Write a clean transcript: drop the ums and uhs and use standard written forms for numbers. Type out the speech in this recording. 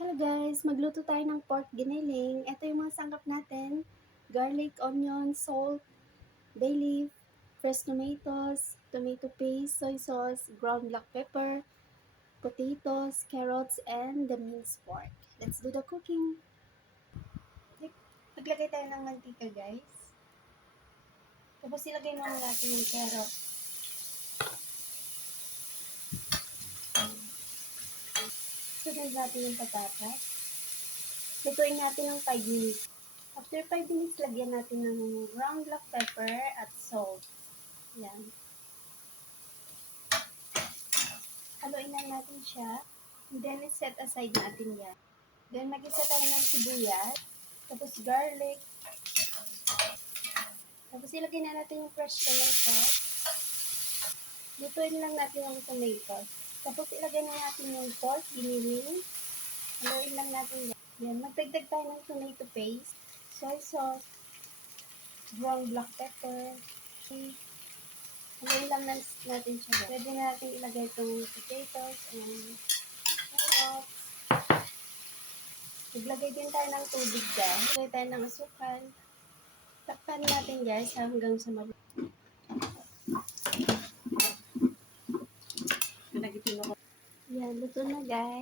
Hello guys, magluto tayo ng pork giniling. Ito yung mga sangkap natin. Garlic, onion, salt, bay leaf, fresh tomatoes, tomato paste, soy sauce, ground black pepper, potatoes, carrots, and the minced pork. Let's do the cooking. Maglagay tayo ng mantika guys. Tapos ilagay muna natin yung carrot. Sunod natin yung patatas. Lutuin natin ng 5 minutes. After 5 minutes, lagyan natin ng ground black pepper at salt. Yan. Haluin lang natin siya. And then, set aside natin yan. Then, mag-isa tayo ng sibuyas. Tapos, garlic. Tapos, ilagay na natin yung fresh tomatoes. Lutuin lang natin yung tomatoes. Tapos, ilagay na natin yung pork, giniling. Haluin lang natin yan. Yan. Magdagdag tayo ng tomato paste, soy sauce, ground black pepper, haluin lang natin siya. Pwede na natin ilagay itong potatoes and carrots. Maglagay din tayo ng tubig guys. Maglagay tayo ng asukal. Takpan natin guys hanggang sa yan, luto na guys.